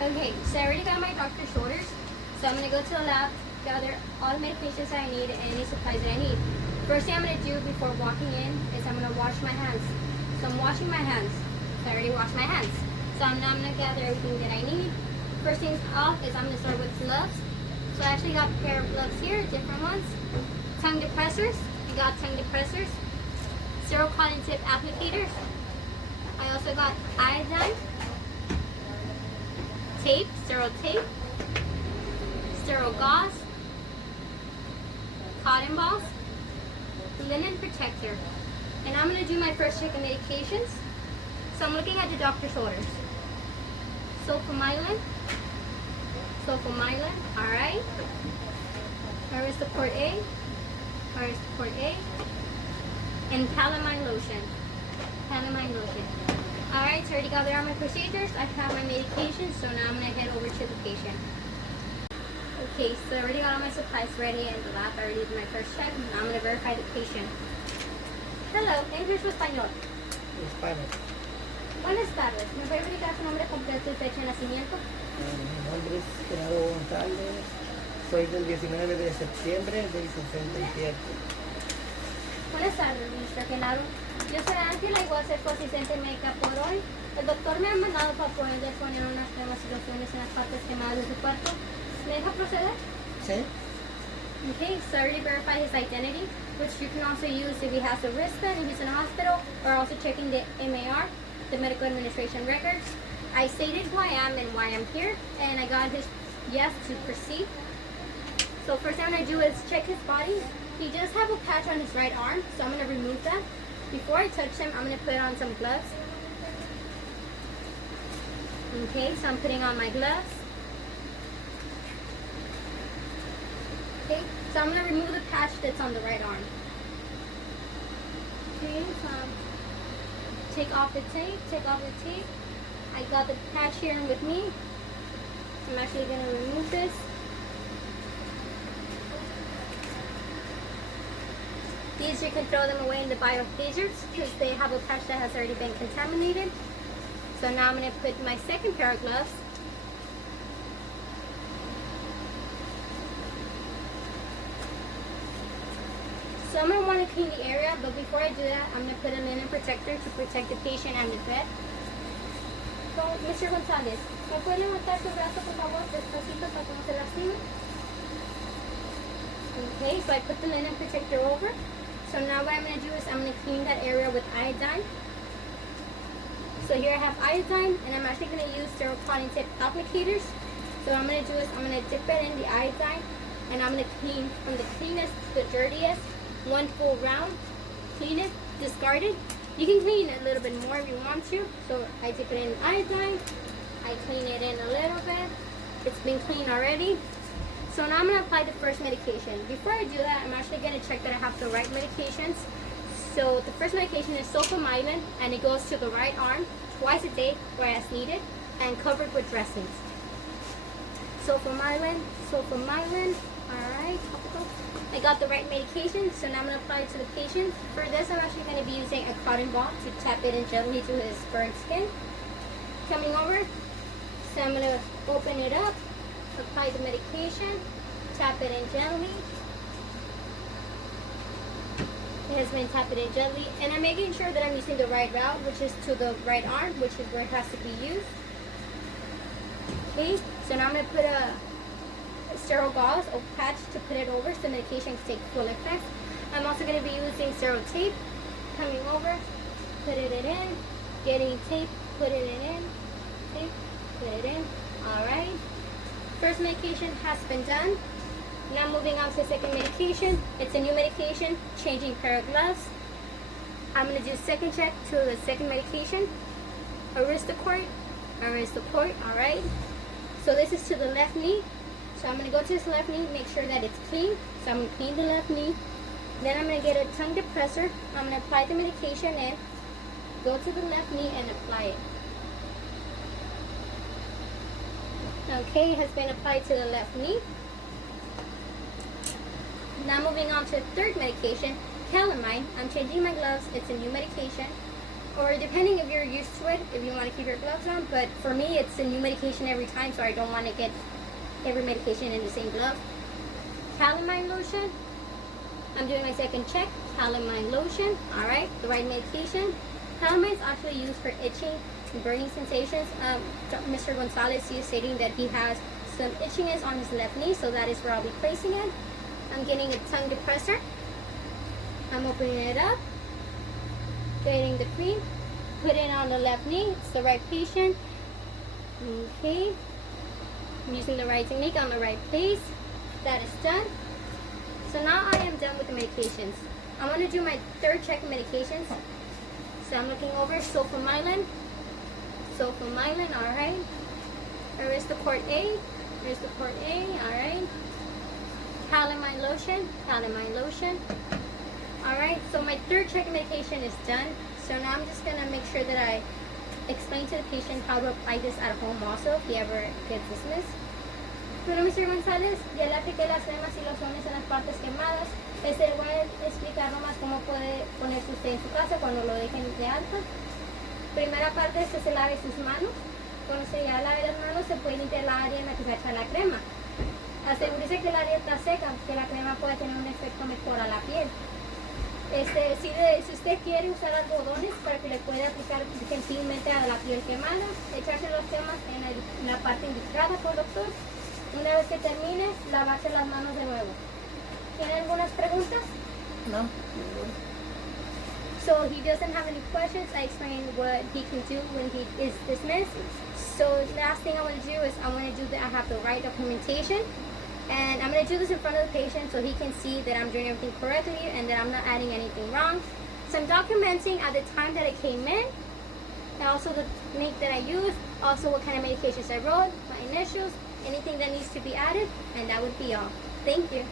Okay, so I already got my doctor's orders. So I'm gonna go to the lab, gather all the medications that I need and any supplies that I need. First thing I'm gonna do before walking in is I'm gonna wash my hands. So I'm washing my hands. So I already washed my hands. So now I'm gonna gather everything that I need. First thing off is I'm gonna start with gloves. So I actually got a pair of gloves here, different ones. Tongue depressors. I got tongue depressors. Sterile cotton tip applicators. I also got iodine. Tape, sterile tape, sterile gauze, cotton balls, linen protector. And I'm going to do my first check of medications. So I'm looking at the doctor's orders. Sulfamylin, alright. Aristocort A, and calamine lotion. Alright, so I already got there on my procedures. I have my medication, so now I'm going to head over to the patient. Okay, so I already got all my supplies ready in the lab. I already did my first check. Now I'm going to verify the patient. Hello, English o español? Español. Buenas tardes. ¿Me puede verificar su nombre completo y fecha de nacimiento? Mi nombre es Genaro González. Soy del 19 de septiembre del 67. Buenas tardes, Mr. Genaro. Yo soy Ángela, igual ser su asistente médica por hoy. El doctor me ha mandado para poder poner unas cremas y lociones en las partes quemadas de su cuerpo. ¿Me deja proceder? Sí. Okay, so I already verified his identity, which you can also use if he has a wristband, if he's in a hospital, or also checking the MAR, the Medical Administration records. I stated who I am and why I'm here, and I got his yes to proceed. So first thing I'm going to do is check his body. He does have a patch on his right arm, so I'm going to remove that. Before I touch him, I'm going to put on some gloves. Okay, so I'm putting on my gloves. Okay, so I'm going to remove the patch that's on the right arm. Okay, so take off the tape. I got the patch here with me. I'm actually going to remove this. These you can throw them away in the biohazards because they have a patch that has already been contaminated. So now I'm going to put my second pair of gloves. So I'm going to want to clean the area, but before I do that, I'm going to put a linen protector to protect the patient and the bed. So, Mr. González, ¿me puede levantar su brazo, por favor, despacito para que no se lastime? Okay, so I put the linen protector over. So now what I'm going to do is I'm going to clean that area with iodine. So here I have iodine, and I'm actually going to use sterile cotton tip applicators. So what I'm going to do is I'm going to dip it in the iodine, and I'm going to clean from the cleanest to the dirtiest, one full round, clean it, discard it. You can clean it a little bit more if you want to. So I dip it in iodine, I clean it in a little bit. It's been cleaned already. So now I'm going to apply the first medication. Before I do that, I'm actually going to check that I have the right medications. So the first medication is sulfamylin, and it goes to the right arm twice a day where as needed and covered with dressings. Sulfamylin, alright, topical. I got the right medication, so now I'm going to apply it to the patient. For this, I'm actually going to be using a cotton ball to tap it in gently to his burnt skin. Coming over, so I'm going to open it up. Apply the medication, tap it in gently. It has been tapped in gently, and I'm making sure that I'm using the right route, which is to the right arm, which is where it has to be used. Okay, so now I'm going to put a sterile gauze or patch to put it over so the medication can take full effect. I'm also going to be using sterile tape. Coming over, put it in, getting tape, put it in, tape, put it in. Alright. First medication has been done. Now moving on to the second medication. It's a new medication, changing pair of gloves. I'm going to do second check to the second medication. Aristocort, alright. So this is to the left knee. So I'm going to go to this left knee, make sure that it's clean. So I'm going to clean the left knee. Then I'm going to get a tongue depressor. I'm going to apply the medication in, go to the left knee and apply it. Okay, it has been applied to the left knee. Now moving on to the third medication, calamine. I'm changing my gloves. It's a new medication. or depending if you're used to it, if you want to keep your gloves on. But for me, it's a new medication every time, so I don't want to get every medication in the same glove. Calamine lotion. I'm doing my second check. Calamine lotion. All right, the right medication. Calamine is actually used for itching and burning sensations. Mr. Gonzalez is stating that he has some itchiness on his left knee, so that is where I'll be placing it. I'm getting a tongue depressor. I'm opening it up, getting the cream, put it on the left knee. It's the right patient. Okay, I'm using the right technique on the right place. That is done. So now I am done with the medications. I'm going to do my third check of medications. So I'm looking over sulfamylin. Sulfamylin, all right. Aristocort A. Aristocort A, all right. Calamine lotion. Calamine lotion. All right, so my third check of medication is done. So now I'm just going to make sure that I explain to the patient how to apply this at home also if he ever gets dismissed. Bueno, Mr. González, ya le apliqué las cremas y lociones en las partes quemadas. Le voy a explicar nomás cómo puede ponerse usted en su casa cuando lo dejen de alta. Primera parte es que se lave sus manos. Cuando se ya lave las manos, se puede limpiar la área en la que se echa la crema. Asegúrese que el área está seca, que la crema puede tener un efecto mejor a la piel. Si usted quiere usar algodones para que le pueda aplicar gentilmente a la piel quemada, echarse los temas en la parte indicada por el doctor. Una vez que termine, lavarse las manos de nuevo. ¿Tiene algunas preguntas? No. So he doesn't have any questions. I explained what he can do when he is dismissed. So last thing I want to do is I have the right documentation. And I'm going to do this in front of the patient so he can see that I'm doing everything correctly and that I'm not adding anything wrong. So I'm documenting at the time that it came in, and also the technique that I used, also what kind of medications I wrote, my initials, anything that needs to be added, and that would be all. Thank you.